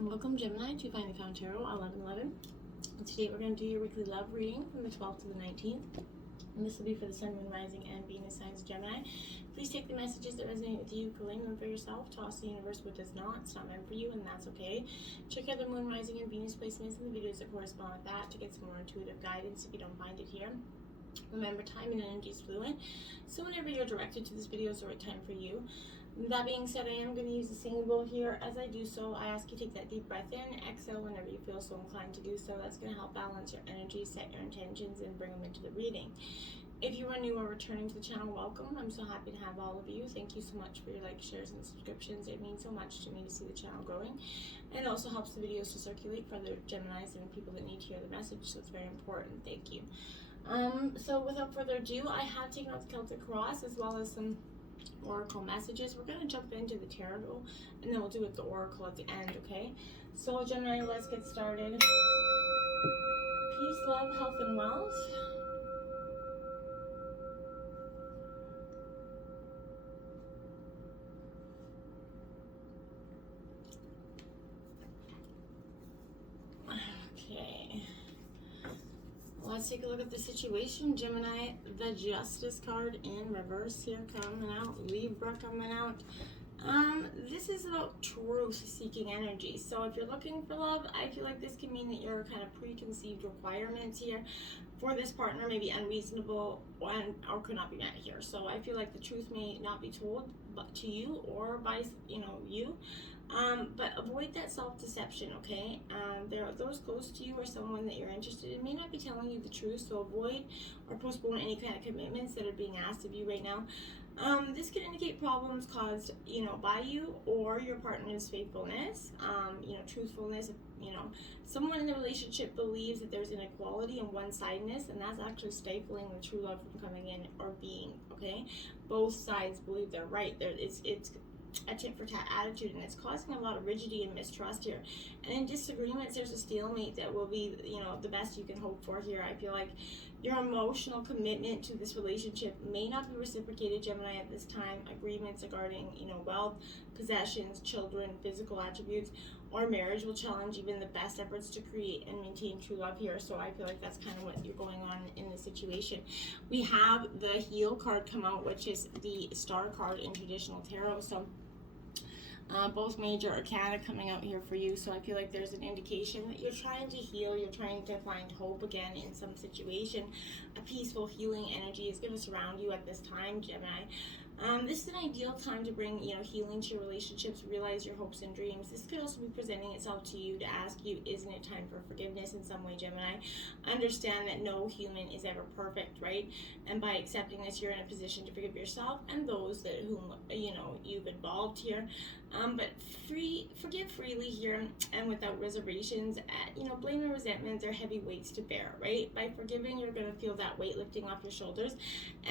Welcome, Gemini, to Finally Found Tarot 1111. Today we're going to do your weekly love reading from the 12th to the 19th. And this will be for the Sun, Moon, Rising, and Venus signs of Gemini. Please take the messages that resonate with you, claim them for yourself, toss the universe what does not. It's not meant for you, and that's okay. Check out the Moon, Rising, and Venus placements in the videos that correspond with that to get some more intuitive guidance if you don't find it here. Remember, time and energy is fluid, so whenever you're directed to this video is the right time for you. That being said, I am going to use the singing bowl here. As I do so, I ask you to take that deep breath in, exhale whenever you feel so inclined to do so. That's going to help balance your energy, set your intentions, and bring them into the reading. If you are new or returning to the channel, welcome. I'm so happy to have all of you. Thank you so much for your likes, shares, and subscriptions. It means so much to me to see the channel growing. And it also helps the videos to circulate for other Geminis and people that need to hear the message, so it's very important. Thank you. So without further ado, I have taken out the Celtic Cross as well as some oracle messages. We're going to jump into the tarot and then we'll do it the oracle at the end, okay? So Gemini, let's get started. Peace, love, health, and wealth. Okay. Let's take a look at the situation. Gemini, the Justice card in reverse here coming out. Libra coming out. This is about truth-seeking energy. So if you're looking for love, I feel like this can mean that your kind of preconceived requirements here for this partner may be unreasonable or could not be met here. So I feel like the truth may not be told but to you or by you. But avoid that self-deception, okay? There are those close to you or someone that you're interested in may not be telling you the truth, so avoid or postpone any kind of commitments that are being asked of you right now. This could indicate problems caused, by you or your partner's faithfulness, truthfulness. Someone in the relationship believes that there's inequality and one-sidedness, and that's actually stifling the true love from coming in or being, okay? Both sides believe they're right. It's a tit-for-tat attitude, and it's causing a lot of rigidity and mistrust here. And in disagreements, there's a stalemate that will be, the best you can hope for here. I feel like your emotional commitment to this relationship may not be reciprocated, Gemini, at this time. Agreements regarding, wealth, possessions, children, physical attributes, or marriage will challenge even the best efforts to create and maintain true love here. So I feel like that's kind of what you're going on in this situation. We have the Heal card come out, which is the Star card in traditional tarot. So both major arcana coming out here for you. So I feel like there's an indication that you're trying to heal, you're trying to find hope again in some situation. A peaceful healing energy is going to surround you at this time, Gemini. This is an ideal time to bring, healing to your relationships, realize your hopes and dreams. This could also be presenting itself to you to ask you, isn't it time for forgiveness in some way, Gemini? Understand that no human is ever perfect, right? And by accepting this, you're in a position to forgive yourself and those that whom, you've involved here. But forgive freely here and without reservations. Blame and resentment, they're heavy weights to bear, right? By forgiving, you're going to feel that weight lifting off your shoulders,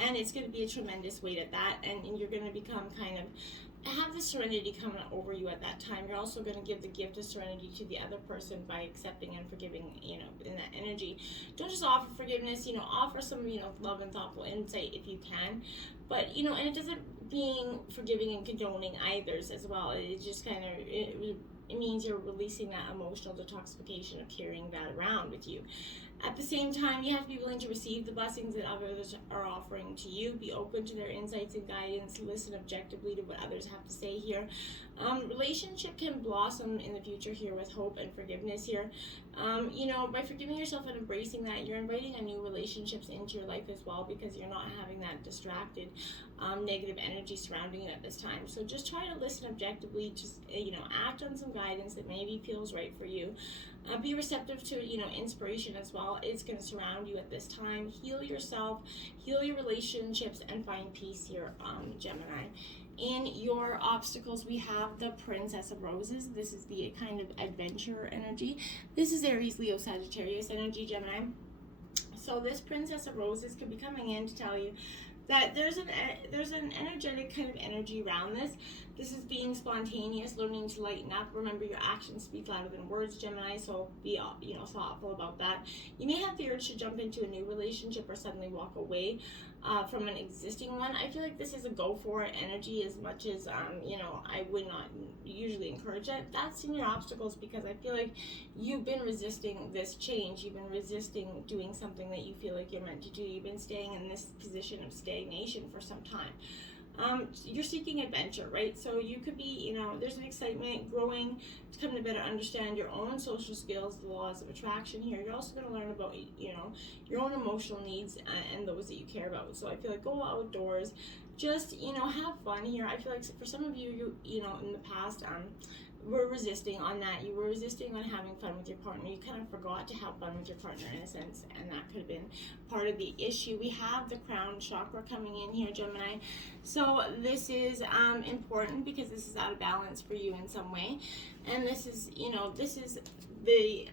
and it's going to be a tremendous weight at that, and you're going to become kind of have the serenity coming over you at that time. You're also going to give the gift of serenity to the other person by accepting and forgiving, in that energy. Don't just offer forgiveness, offer some, love and thoughtful insight if you can. But, and it doesn't being forgiving and condoning either as well. It just kind of, it means you're releasing that emotional detoxification of carrying that around with you. At the same time, you have to be willing to receive the blessings that others are offering to you. Be open to their insights and guidance. Listen objectively to what others have to say here. Relationship can blossom in the future here with hope and forgiveness here. By forgiving yourself and embracing that, you're inviting a new relationships into your life as well, because you're not having that distracted, negative energy surrounding you at this time. So just try to listen objectively. Just, act on some guidance that maybe feels right for you. Be receptive to, inspiration as well. It's going to surround you at this time. Heal yourself, heal your relationships, and find peace here, Gemini. In your obstacles, we have the Princess of Roses. This is the kind of adventure energy. This is Aries, Leo, Sagittarius energy, Gemini. So this Princess of Roses could be coming in to tell you that there's an energetic kind of energy around this. This is being spontaneous, learning to lighten up. Remember, your actions speak louder than words, Gemini, so be thoughtful about that. You may have the urge to jump into a new relationship or suddenly walk away. from an existing one. I feel like this is a go for it energy as much as, I would not usually encourage it. That's in your obstacles because I feel like you've been resisting this change. You've been resisting doing something that you feel like you're meant to do. You've been staying in this position of stagnation for some time. You're seeking adventure, right? So you could be, there's an excitement growing to come to better understand your own social skills, the laws of attraction here. You're also going to learn about, your own emotional needs and those that you care about. So I feel like go outdoors, just, have fun here. I feel like for some of you, in the past, were resisting on that. You were resisting on having fun with your partner. You kind of forgot to have fun with your partner in a sense, and that could have been part of the issue. We have the crown chakra coming in here, Gemini. So this is important because this is out of balance for you in some way, and this is the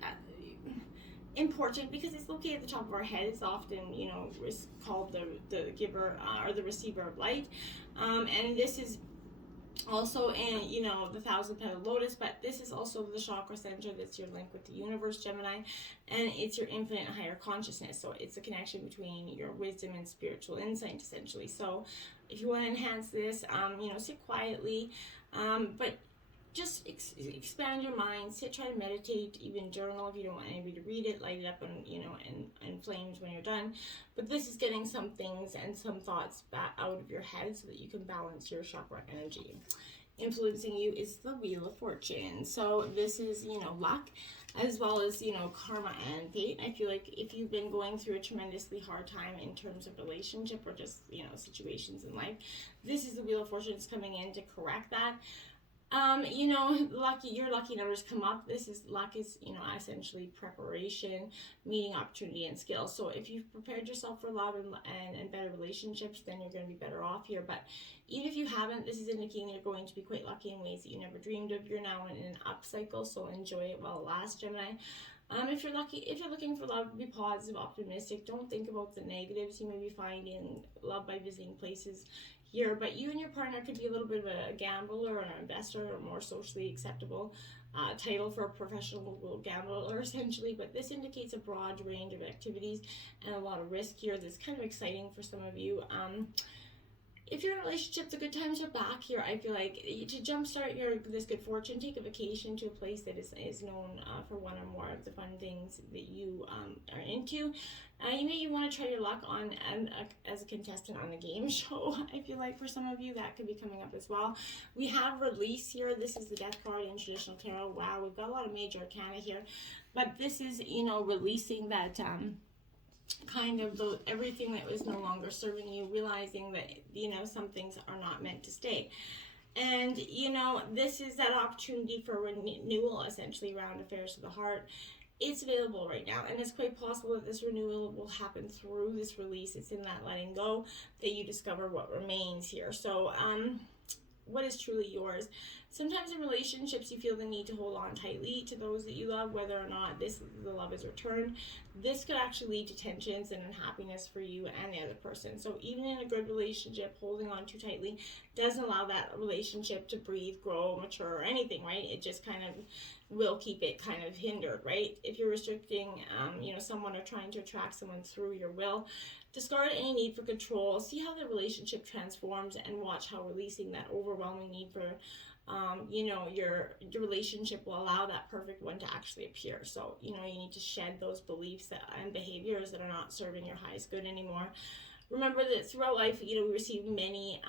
important because it's located at the top of our head. It's often called the giver or the receiver of light, and this is also in the 1,000-petal lotus, but this is also the chakra center that's your link with the universe, Gemini, and it's your infinite higher consciousness. So it's a connection between your wisdom and spiritual insight, essentially. So if you want to enhance this, sit quietly, but just expand your mind. Try to meditate, even journal if you don't want anybody to read it. Light it up in flames when you're done. But this is getting some things and some thoughts back out of your head so that you can balance your chakra energy. Influencing you is the Wheel of Fortune. So this is, luck as well as, karma and fate. I feel like if you've been going through a tremendously hard time in terms of relationship or just, situations in life, this is the Wheel of Fortune is coming in to correct that. Your lucky numbers come up. Luck is, essentially preparation, meeting opportunity and skill. So if you've prepared yourself for love and better relationships, then you're going to be better off here. But even if you haven't, this is indicating you're going to be quite lucky in ways that you never dreamed of. You're now in an up cycle, so enjoy it while it lasts, Gemini. If you're looking for love, be positive, optimistic. Don't think about the negatives you may be finding love by visiting places here, but you and your partner could be a little bit of a gambler or an investor or more socially acceptable title for a professional gambler essentially, but this indicates a broad range of activities and a lot of risk here that's kind of exciting for some of you. If you're in a relationship, the good times are back here. I feel like to jumpstart this good fortune, take a vacation to a place that is known for one or more of the fun things that you are into. You may want to try your luck on as a contestant on a game show. I feel like for some of you that could be coming up as well. We have release here. This is the Death card in traditional tarot. Wow, we've got a lot of major arcana here, but this is releasing that. Kind of everything that was no longer serving you, realizing that some things are not meant to stay, and this is that opportunity for renewal essentially around affairs of the heart. It's available right now, and it's quite possible that this renewal will happen through this release. It's in that letting go that you discover what remains here. So what is truly yours. Sometimes in relationships you feel the need to hold on tightly to those that you love, whether or not the love is returned. This could actually lead to tensions and unhappiness for you and the other person. So even in a good relationship, holding on too tightly doesn't allow that relationship to breathe, grow, mature, or anything, right? It just kind of will keep it kind of hindered, right? If you're restricting someone or trying to attract someone through your will, discard any need for control. See how the relationship transforms and watch how releasing that overwhelming need for your relationship will allow that perfect one to actually appear. So you need to shed those beliefs and behaviors that are not serving your highest good anymore. Remember that throughout life, we receive many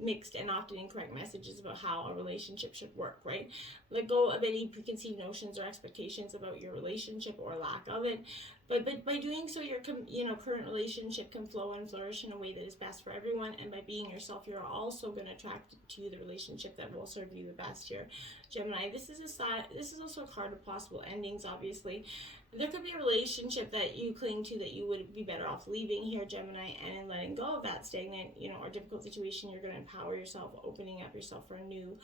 mixed and often incorrect messages about how a relationship should work, right? Let go of any preconceived notions or expectations about your relationship or lack of it. But by doing so, your current relationship can flow and flourish in a way that is best for everyone. And by being yourself, you're also going to attract to the relationship that will serve you the best here, Gemini. This is also a card of possible endings, obviously. There could be a relationship that you cling to that you would be better off leaving here, Gemini, and in letting go of that stagnant, or difficult situation, you're going to empower yourself, opening up yourself for a new,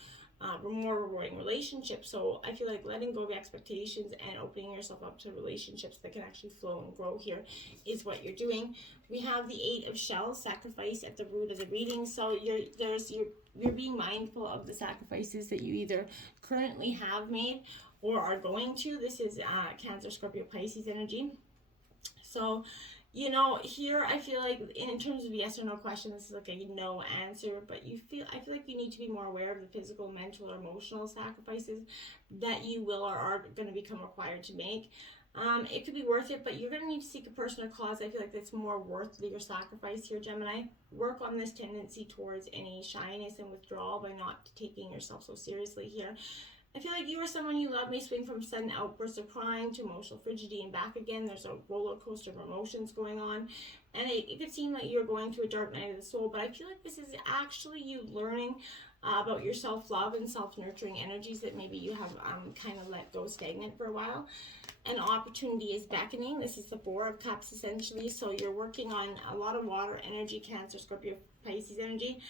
more rewarding relationship. So I feel like letting go of expectations and opening yourself up to relationships that can actually flow and grow here is what you're doing. We have the 8 of Shells, sacrifice at the root of the reading. So you're being mindful of the sacrifices that you either currently have made or are going to. This is Cancer, Scorpio, Pisces energy. So Here I feel like in terms of yes or no question, this is like a no answer, but I feel like you need to be more aware of the physical, mental, or emotional sacrifices that you will or are going to become required to make. It could be worth it, but you're going to need to seek a person or cause. I feel like that's more worth your sacrifice here, Gemini. Work on this tendency towards any shyness and withdrawal by not taking yourself so seriously here. I feel like you or someone you love may swing from sudden outbursts of crying to emotional frigidity and back again. There's a roller coaster of emotions going on. And it could seem like you're going through a dark night of the soul, but I feel like this is actually you learning about your self-love and self-nurturing energies that maybe you have kind of let go stagnant for a while. An opportunity is beckoning. This is the Four of Cups essentially. So you're working on a lot of water energy, Cancer, Scorpio, Pisces energy.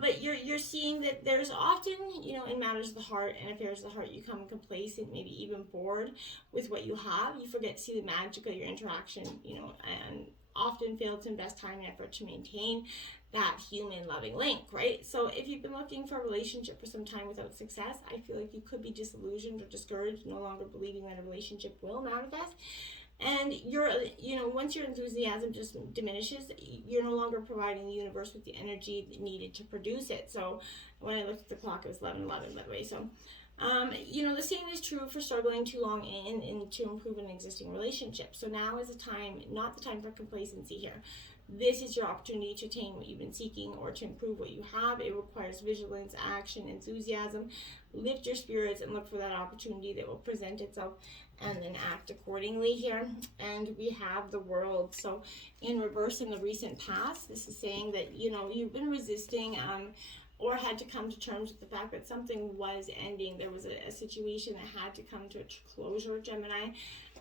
But you're seeing that there's often, in matters of the heart and affairs of the heart, you come complacent, maybe even bored with what you have. You forget to see the magic of your interaction, and often fail to invest time and effort to maintain that human loving link, right? So if you've been looking for a relationship for some time without success, I feel like you could be disillusioned or discouraged, no longer believing that a relationship will manifest. And once your enthusiasm just diminishes, you're no longer providing the universe with the energy needed to produce it. So when I looked at the clock, it was 11:11, by the way. So the same is true for struggling too long in to improve an existing relationship. So now is not the time for complacency here. This is your opportunity to attain what you've been seeking or to improve what you have. It requires vigilance, action, enthusiasm. Lift your spirits and look for that opportunity that will present itself, and then act accordingly here. And we have the World. So in reverse, in the recent past, this is saying that you've been resisting or had to come to terms with the fact that something was ending. There was a situation that had to come to a closure, Gemini,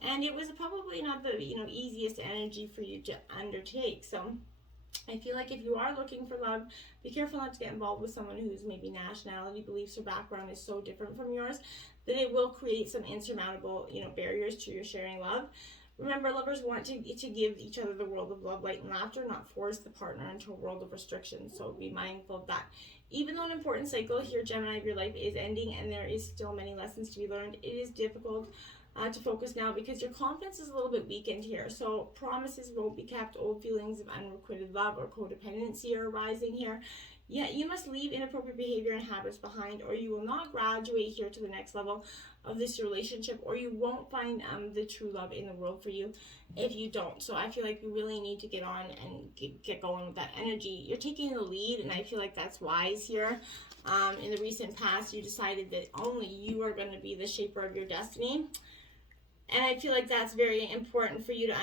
and it was probably not the easiest energy for you to undertake. So I feel like if you are looking for love, be careful not to get involved with someone whose maybe nationality, beliefs, or background is so different from yours that it will create some insurmountable barriers to your sharing love. Remember, lovers want to give each other the world of love, light, and laughter, not force the partner into a world of restrictions. So be mindful of that. Even though an important cycle here, Gemini, of your life is ending and there is still many lessons to be learned, it is difficult to focus now because your confidence is a little bit weakened here. So promises won't be kept. Old feelings of unrequited love or codependency are arising here. Yeah, you must leave inappropriate behavior and habits behind, or you will not graduate here to the next level of this relationship, or you won't find the true love in the world for you if you don't. So I feel like you really need to get on and get going with that energy. You're taking the lead, and I feel like that's wise here. In the recent past, you decided that only you are going to be the shaper of your destiny. And I feel like that's very important for you to,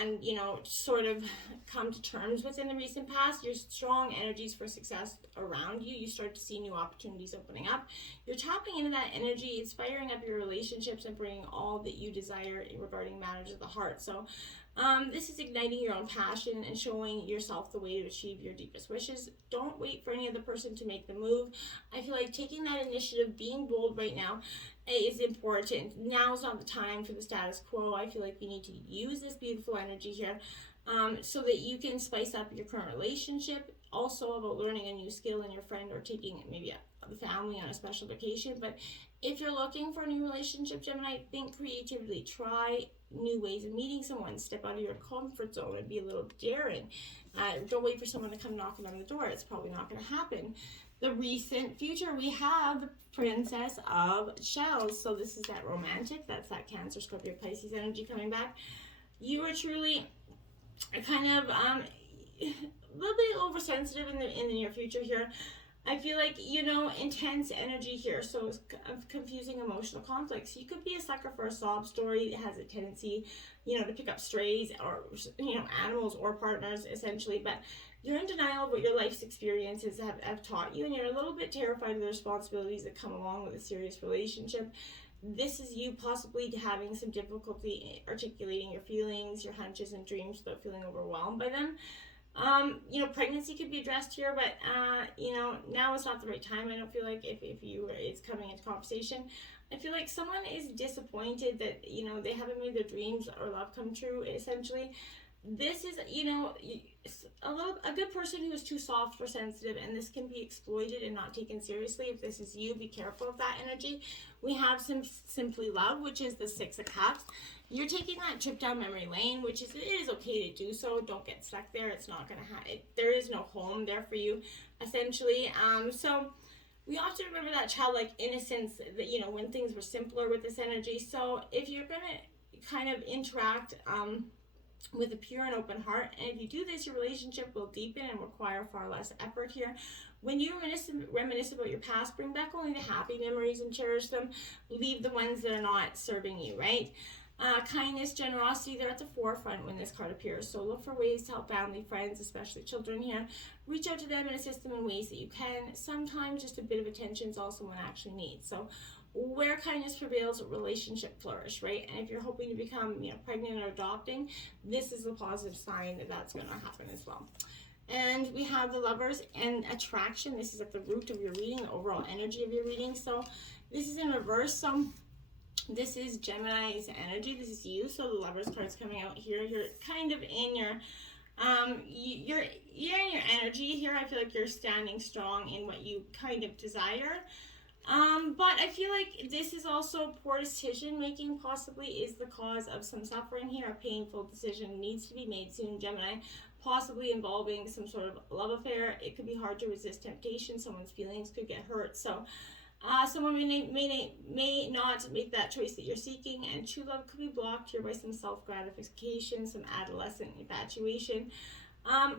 sort of come to terms with in the recent past. Your strong energies for success around you. You start to see new opportunities opening up. You're tapping into that energy. It's firing up your relationships and bringing all that you desire regarding matters of the heart. So this is igniting your own passion and showing yourself the way to achieve your deepest wishes. Don't wait for any other person to make the move. I feel like taking that initiative, being bold right now, is important. Now is not the time for the status quo. I feel like you need to use this beautiful energy here so that you can spice up your current relationship. Also about learning a new skill in your friend or taking maybe the family on a special vacation. But if you're looking for a new relationship, Gemini, think creatively. Try new ways of meeting someone. Step out of your comfort zone and be a little daring. Don't wait for someone to come knocking on the door. It's probably not going to happen. The recent future, we have the Princess of Shells. So this is that romantic, that's that Cancer, Scorpio, Pisces energy coming back. You are truly kind of a little bit oversensitive in the near future here. I feel like, intense energy here, so it's confusing emotional conflicts. You could be a sucker for a sob story that has a tendency, to pick up strays or, animals or partners, essentially. But you're in denial of what your life's experiences have taught you, and you're a little bit terrified of the responsibilities that come along with a serious relationship. This is you possibly having some difficulty articulating your feelings, your hunches, and dreams without feeling overwhelmed by them. Pregnancy could be addressed here, but now is not the right time. I don't feel like if it's coming into conversation. I feel like someone is disappointed that they haven't made their dreams or love come true, essentially. this is, you know, a good person who is too soft or sensitive, and this can be exploited and not taken seriously. If this is you, be careful of that energy. We have some simply love, which is the Six of Cups. You're taking that trip down memory lane, which is, it is okay to do so. Don't get stuck there. It's not going to happen. There is no home there for you, essentially. So we often remember that childlike innocence that, you know, when things were simpler with this energy. So if you're going to kind of interact with a pure and open heart, and if you do this, your relationship will deepen and require far less effort here. When you reminisce about your past, bring back only the happy memories and cherish them. Leave the ones that are not serving you, right? Kindness, generosity, they're at the forefront when this card appears. So look for ways to help family, friends, especially children here. Reach out to them and assist them in ways that you can. Sometimes just a bit of attention is all someone actually needs. So where kindness prevails, relationship flourish, right? And if you're hoping to become, you know, pregnant or adopting, this is a positive sign that that's going to happen as well. And we have the Lovers and attraction. This is at the root of your reading, the overall energy of your reading. So this is in reverse. So this is Gemini's energy. This is you. So the Lovers card's coming out here. You're kind of in your you're in your energy here. I feel like you're standing strong in what you kind of desire. But I feel like this is also poor decision making possibly is the cause of some suffering here. A painful decision needs to be made soon, Gemini, possibly involving some sort of love affair. It could be hard to resist temptation. Someone's feelings could get hurt. So someone may not make that choice that you're seeking, and true love could be blocked here by some self-gratification, some adolescent infatuation,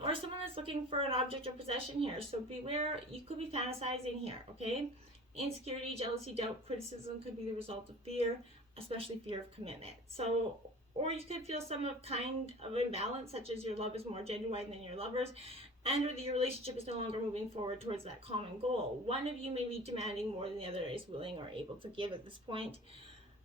or someone that's looking for an object or possession here. So beware, you could be fantasizing here, okay? Insecurity, jealousy, doubt, criticism could be the result of fear, especially fear of commitment. So, or you could feel some kind of imbalance, such as your love is more genuine than your lover's, and or that your relationship is no longer moving forward towards that common goal. One of you may be demanding more than the other is willing or able to give at this point.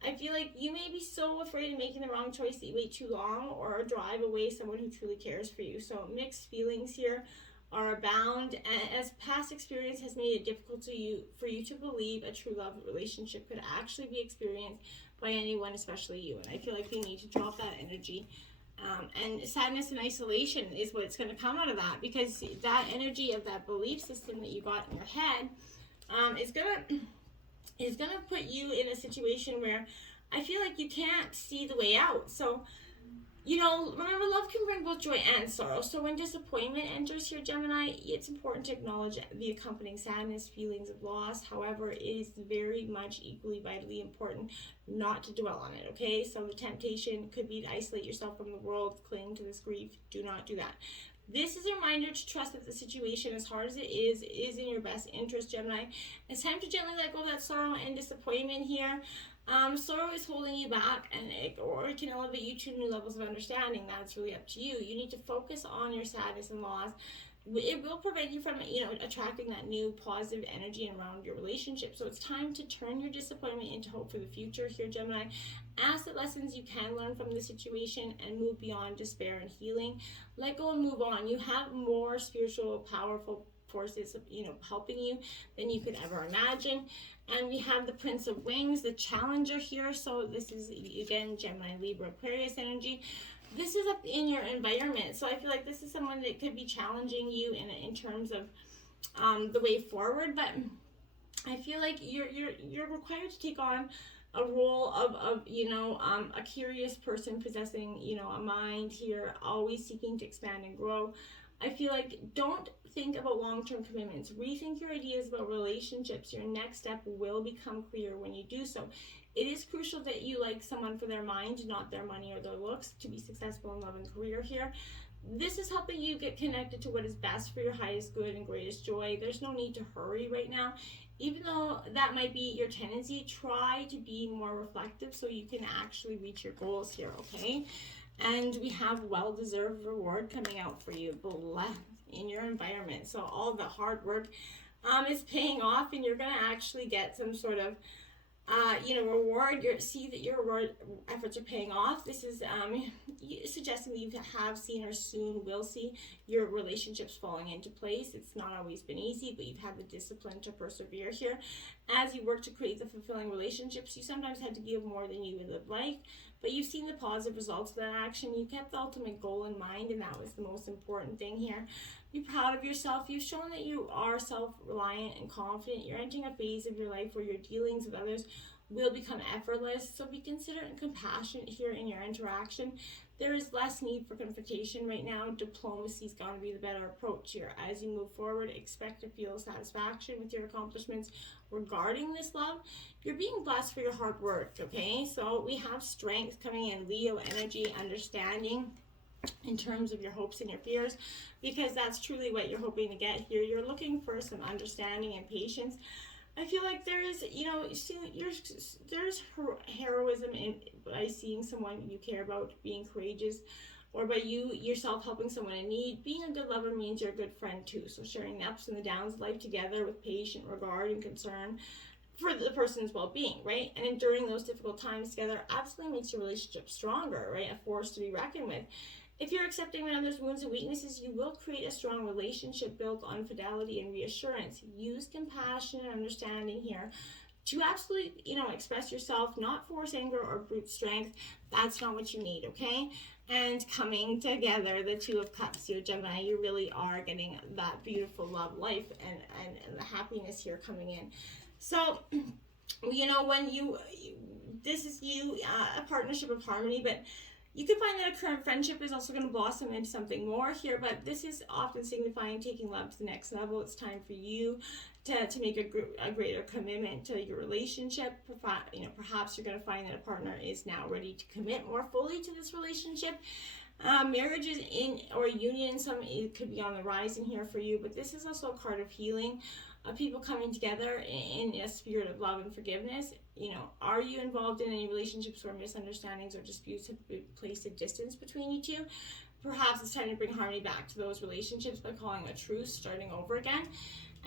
I feel like you may be so afraid of making the wrong choice that you wait too long or drive away someone who truly cares for you. So mixed feelings here are abound, and as past experience has made it difficult for you to believe a true love relationship could actually be experienced by anyone, especially you. And I feel like you need to drop that energy. And sadness and isolation is what's going to come out of that, because that energy of that belief system that you got in your head is gonna put you in a situation where I feel like you can't see the way out. So, you know, remember, love can bring both joy and sorrow. So when disappointment enters here, Gemini, it's important to acknowledge the accompanying sadness, feelings of loss. However, it is very much equally vitally important not to dwell on it, okay? So the temptation could be to isolate yourself from the world, cling to this grief. Do not do that. This is a reminder to trust that the situation, as hard as it is in your best interest, Gemini. It's time to gently let go of that sorrow and disappointment here. Sorrow is holding you back, or it can elevate you to new levels of understanding. That's really up to you. You need to focus on your sadness and loss. It will prevent you from, you know, attracting that new positive energy around your relationship. So it's time to turn your disappointment into hope for the future here, Gemini. Ask the lessons you can learn from the situation and move beyond despair and healing. Let go and move on. You have more spiritual, powerful forces, you know, helping you than you could ever imagine. And we have the Prince of Wings, the Challenger here. So this is, again, Gemini, Libra, Aquarius energy. This is up in your environment. So I feel like this is someone that could be challenging you in terms of the way forward. But I feel like you're required to take on a role of you know, a curious person possessing, you know, a mind here, always seeking to expand and grow. I feel like don't think about long-term commitments. Rethink your ideas about relationships. Your next step will become clear when you do so. It is crucial that you like someone for their mind, not their money or their looks, to be successful in love and career here. This is helping you get connected to what is best for your highest good and greatest joy. There's no need to hurry right now. Even though that might be your tendency, try to be more reflective so you can actually reach your goals here, okay? And we have well-deserved reward coming out for you in your environment. So all the hard work is paying off, and you're going to actually get some sort of reward. See that your reward efforts are paying off. This is suggesting that you have seen or soon will see your relationships falling into place. It's not always been easy, but you've had the discipline to persevere here. As you work to create the fulfilling relationships, you sometimes had to give more than you would have liked, but you've seen the positive results of that action. You kept the ultimate goal in mind, and that was the most important thing here. Be proud of yourself. You've shown that you are self-reliant and confident. You're entering a phase of your life where your dealings with others will become effortless. So be considerate and compassionate here in your interaction. There is less need for confrontation right now. Diplomacy is going to be the better approach here. As you move forward, expect to feel satisfaction with your accomplishments regarding this love. You're being blessed for your hard work, okay? So we have strength coming in, Leo energy, understanding in terms of your hopes and your fears, because that's truly what you're hoping to get here. You're looking for some understanding and patience. I feel like there is, there's heroism by seeing someone you care about being courageous, or by you yourself helping someone in need. Being a good lover means you're a good friend too. So sharing the ups and the downs of life together with patient regard and concern for the person's well-being, right? And enduring those difficult times together absolutely makes your relationship stronger, right? A force to be reckoned with. If you're accepting one another's wounds and weaknesses, you will create a strong relationship built on fidelity and reassurance. Use compassion and understanding here to absolutely, express yourself, not force anger or brute strength. That's not what you need, okay? And coming together, the Two of Cups here, Gemini, you really are getting that beautiful love life and the happiness here coming in. So, when this is a partnership of harmony, but you can find that a current friendship is also going to blossom into something more here, but this is often signifying taking love to the next level. It's time for you to make a greater commitment to your relationship. Perhaps you're going to find that a partner is now ready to commit more fully to this relationship. Marriages or union, it could be on the rise in here for you, but this is also a card of healing. People coming together in a spirit of love and forgiveness. Are you involved in any relationships where misunderstandings or disputes have placed a distance between you two? Perhaps it's time to bring harmony back to those relationships by calling a truce, starting over again.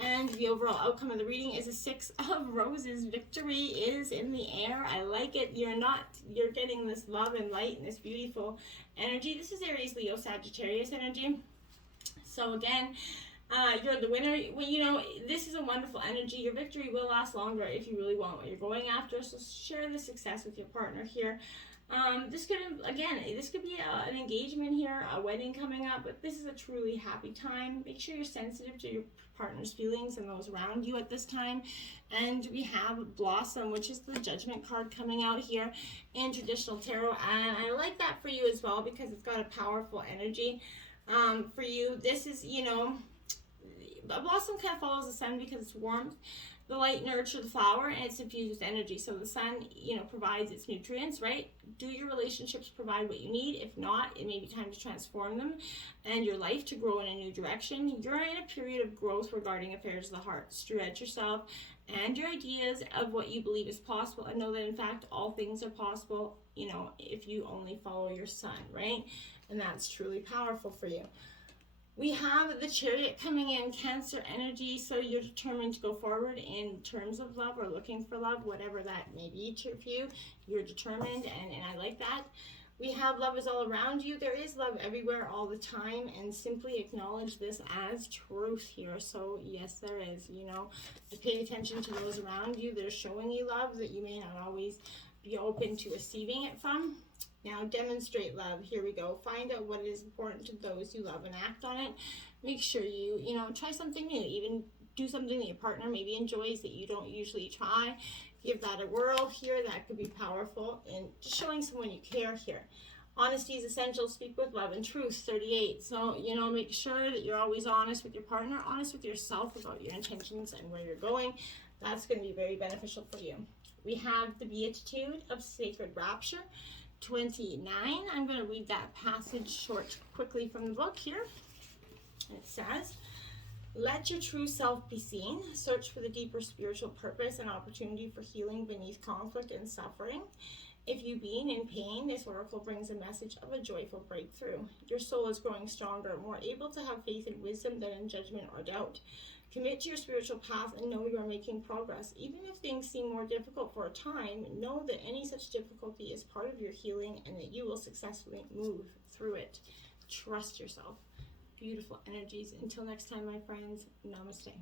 And the overall outcome of the reading is a 6 of Roses. Victory is in the air. I like it. You're getting this love and light and this beautiful energy. This is Aries, Leo, Sagittarius energy. So again, you're the winner. This is a wonderful energy. Your victory will last longer if you really want what you're going after. So share the success with your partner here. This could be an engagement here, a wedding coming up, but this is a truly happy time. Make sure you're sensitive to your partner's feelings and those around you at this time. And we have Blossom, which is the Judgment card coming out here in traditional tarot. And I like that for you as well because it's got a powerful energy. For you, this is, a blossom kind of follows the sun because it's warmth. The light nurtures the flower and it's infused with energy. So the sun, provides its nutrients, right? Do your relationships provide what you need? If not, it may be time to transform them and your life to grow in a new direction. You're in a period of growth regarding affairs of the heart. Stretch yourself and your ideas of what you believe is possible, and know that in fact all things are possible, if you only follow your sun, right? And that's truly powerful for you. We have the Chariot coming in, Cancer energy, so you're determined to go forward in terms of love or looking for love, whatever that may be for you. You're determined, and I like that. We have love is all around you. There is love everywhere all the time, and simply acknowledge this as truth here. So yes, there is, pay attention to those around you. They're showing you love that you may not always be open to receiving it from. Now demonstrate love. Here we go. Find out what is important to those you love and act on it. Make sure you, try something new. Even do something that your partner maybe enjoys that you don't usually try. Give that a whirl here. That could be powerful. And just showing someone you care here. Honesty is essential. Speak with love and truth. 38. So, make sure that you're always honest with your partner, honest with yourself about your intentions and where you're going. That's going to be very beneficial for you. We have the Beatitude of Sacred Rapture. 29. I'm going to read that passage quickly from the book here. It says, let your true self be seen. Search for the deeper spiritual purpose and opportunity for healing beneath conflict and suffering. If you being in pain, this oracle brings a message of a joyful breakthrough. Your soul is growing stronger, more able to have faith and wisdom than in judgment or doubt. Commit to your spiritual path and know you are making progress. Even if things seem more difficult for a time, know that any such difficulty is part of your healing and that you will successfully move through it. Trust yourself. Beautiful energies. Until next time, my friends, namaste.